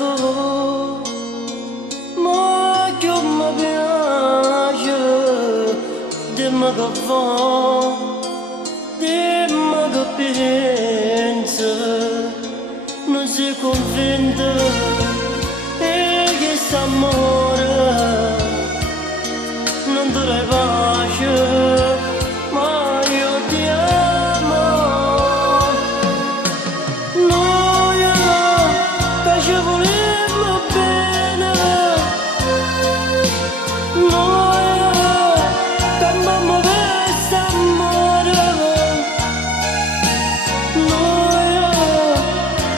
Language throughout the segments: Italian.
tu, ma che mi piace, dimmi che fa, dimmi che pensa, non sei convinta che s'amore non darai pace, ma io ti amo. Noi che ci volemmo bene, noi che abbiamo questo amore, noi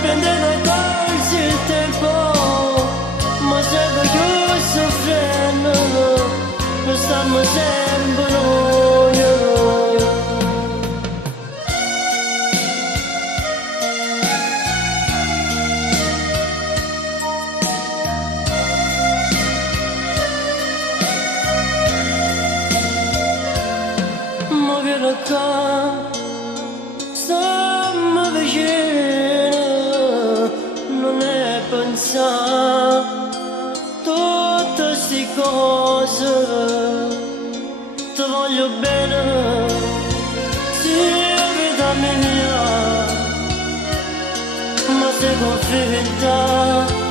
prendete quasi il tempo, ma se che io soffrendo, non stiamo sempre noi. Ma vieni qua, stammi vicino, non è pensare tutte sti cose, ti voglio bene, sì, vita mia, ma sei convinta